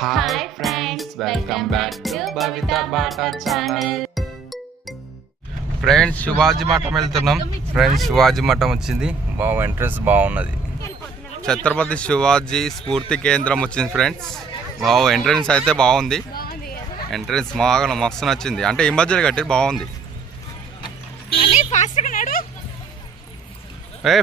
Hi friends, welcome back to Bhavita Bata channel. Friends Shivaji Matham వెళ్తున్నాం. Friends Shivaji మఠం వచ్చింది. ఎంట్రన్స్ బాగున్నది. ఛత్రపతి శివాజీ స్ఫూర్తి కేంద్రం వచ్చింది ఫ్రెండ్స్. ఎంట్రన్స్ అయితే బాగుంది. ఎంట్రన్స్ బాగా మస్తు నచ్చింది. అంటే ఈ మధ్యలో కట్టి బాగుంది.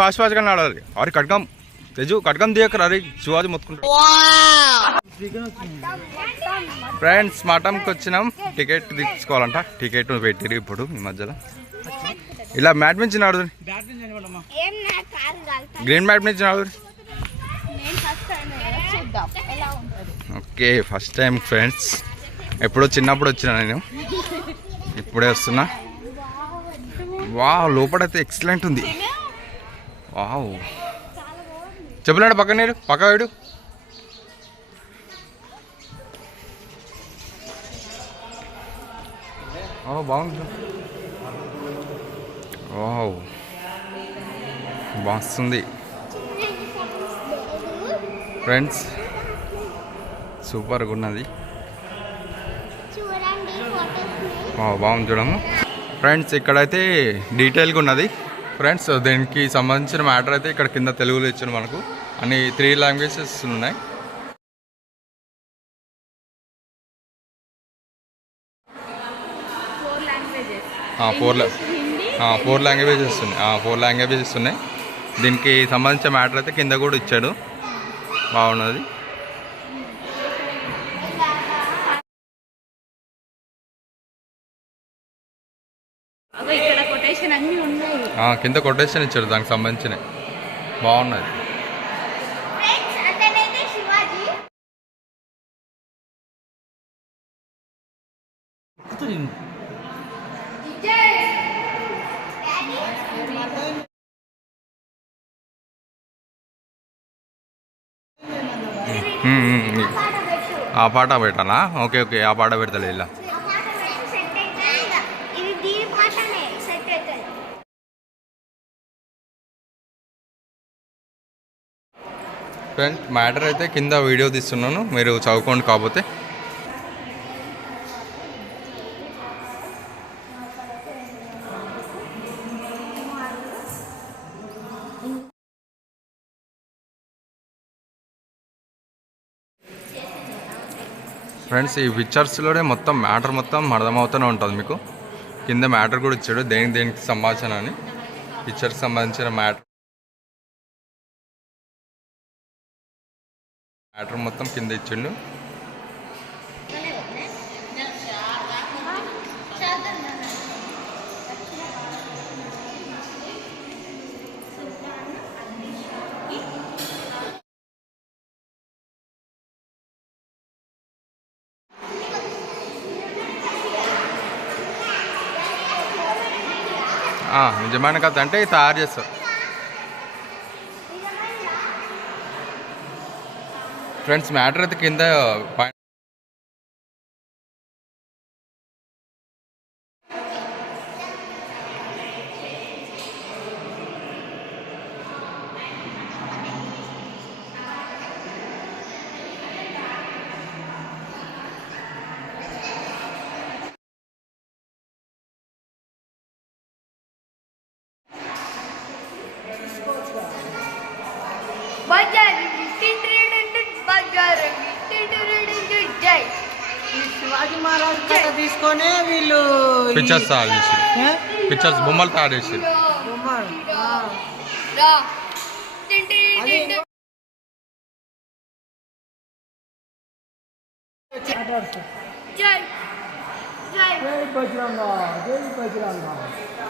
ఫాస్ట్గా నడాలి. అరే కట్కం తెజు కట్కం దిగకరా. అరే శివాజీ మొత్తుకుంటా. ఫ్రెండ్స్ మఠంకి వచ్చినాం. టికెట్ తీసుకోవాలంట. టికెట్ పెట్టిరు ఇప్పుడు ఈ మధ్యలో. ఇలా మ్యాట్ నుంచి నడు. గ్రీన్ మ్యాట్ నుంచి నడు. Okay first time friends. ఎప్పుడో చిన్నప్పుడు వచ్చినా నేను, ఇప్పుడే వస్తున్నా. వావ్ లోపలైతే ఎక్సలెంట్ ఉంది. వావ్ చెప్పులాడు పక్కన పక్క వేడు. బాగుంది. వావ్ బాగుంది ఫ్రెండ్స్. సూపర్గా ఉన్నది. బాగుంది చూడము ఫ్రెండ్స్. ఇక్కడైతే డీటెయిల్గా ఉన్నది ఫ్రెండ్స్. దీనికి సంబంధించిన మ్యాటర్ అయితే ఇక్కడ కింద తెలుగులో ఇచ్చాను మనకు. అన్ని 3 లాంగ్వేజెస్ ఉన్నాయి. ఫోర్ లాంగ్వేజెస్ ఉన్నాయి. 4 లాంగ్వేజెస్ ఉన్నాయి. దీనికి సంబంధించిన మ్యాటర్ అయితే కింద కూడా ఇచ్చాడు. బాగున్నది. కింద కొటేషన్ ఇచ్చాడు దానికి సంబంధించిన. బాగున్నది. ఆ పాట పెట్టానా? ఓకే ఓకే ఆ పాట పెడతలే. ఇలా ఫ్రెండ్స్ మ్యాటర్ అయితే కింద వీడియో తీస్తున్నాను, మీరు చదువుకోండి. కాకపోతే ఫ్రెండ్స్ ఈ పిక్చర్స్లోనే మొత్తం మ్యాటర్ మొత్తం అర్థమవుతూనే ఉంటుంది మీకు. కింద మ్యాటర్ కూడా ఇచ్చాడు దేనికి సంభాషణ అని. పిక్చర్కి సంబంధించిన మ్యాటర్ మొత్తం కింద ఇచ్చిండు. నిజమైన కథ అంటే తయారు చేస్తారు ఫ్రెండ్స్. మ్యాటర్ అయితే కింద శివాజీ మహారాజ్ కథ తీసుకొని వీళ్ళు పిక్చర్స్ తయారు చేసి, పిక్చర్స్ బొమ్మలు తయారు చేసి.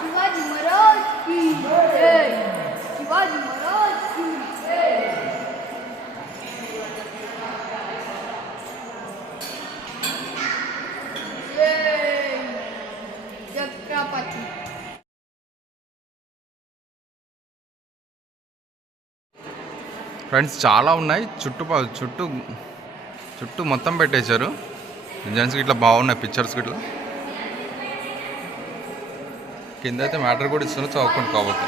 శివాజీ మహారాజ్ కి జై. శివాజీ మహారాజ్ కి జై. ఫ్రెండ్స్ చాలా ఉన్నాయి. చుట్టూ మొత్తం పెట్టేశారు. డిజైన్స్ ఇట్లా బాగున్నాయి. పిక్చర్స్ ఇట్లా కింద అయితే మ్యాటర్ కూడా ఇస్తున్నారు, చదువుకోండి. కాబట్టి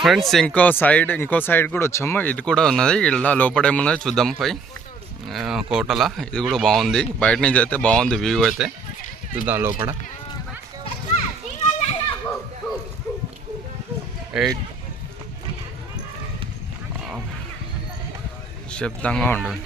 ఫ్రెండ్స్ ఇంకో సైడ్ కూడా వచ్చాము. ఇది కూడా ఉన్నది. ఇలా లోపల ఏమున్నది చూద్దాం. పై కోటల ఇది కూడా బాగుంది. బయట నుంచి అయితే బాగుంది వ్యూ అయితే. చూద్దాం లోపల. 8 శబ్దంగా ఉండదు.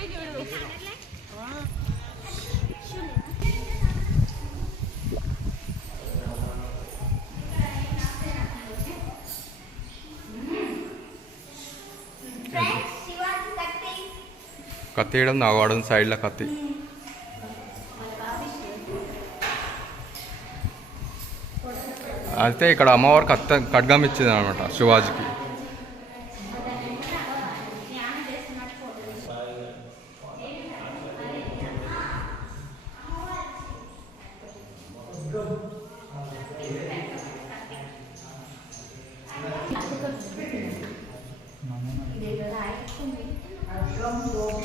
కత్తి వేయడం నాగవాడడం సైడ్లో కత్తి. అయితే ఇక్కడ అమ్మవారు ఖడ్గం ఇచ్చింది అనమాట శివాజీకి.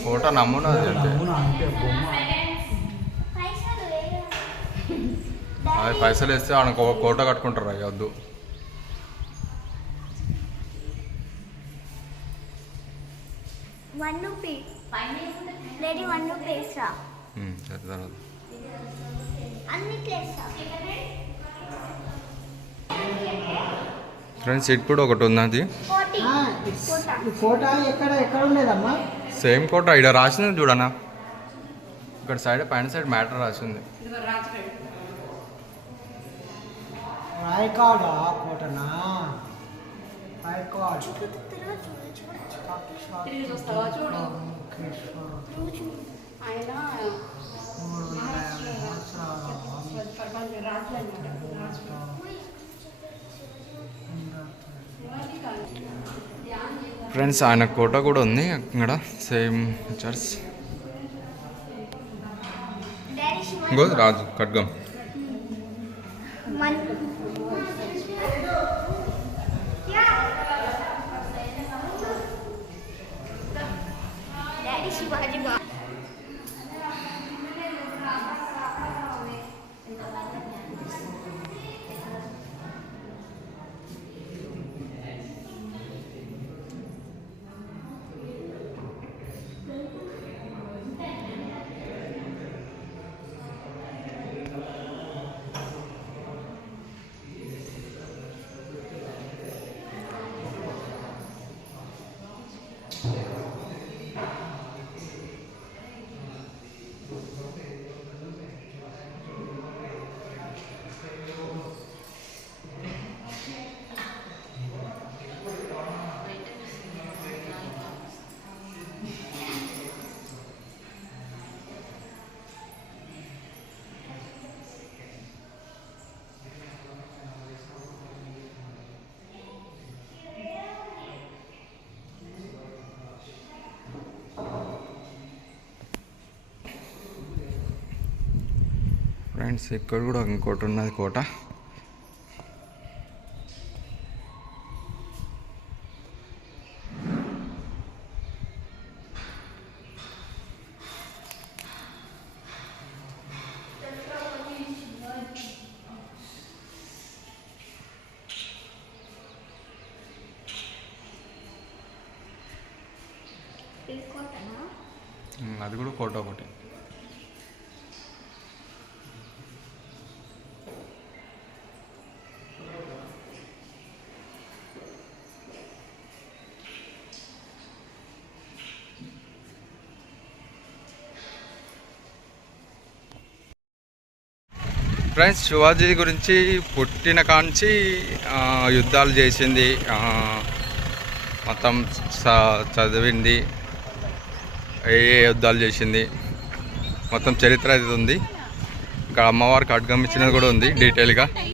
కోట నమూనా అది పైసలు వేస్తే ఆయన కోట కట్టుకుంటారు. అవి వద్దు. ఫ్రెండ్స్ ఇటు కూడా ఒకటి ఉన్నది. సేమ్ కోట ఇక్కడ రాసింది చూడనా. ఇక్కడ సైడ్ పైన సైడ్ మ్యాటర్ రాసింది. ఫ్రెండ్స్ ఆయన కోట కూడా ఉంది ఇక్కడ. Same pictures. ఇంకో రాజు ఖడ్గం. ఫ్రెండ్స్ ఇక్కడ కూడా ఇంకోటి ఉన్నది కోట. అది కూడా కోట ఒకటి. ఫ్రెండ్స్ శివాజీ గురించి పుట్టిన కాంచి యుద్ధాలు చేసింది, మొత్తం చదివింది, ఏ యుద్ధాలు చేసింది మొత్తం చరిత్ర అది ఉంది. ఇక్కడ అమ్మవారికి ఖడ్గం ఇచ్చినది కూడా ఉంది డీటెయిల్గా.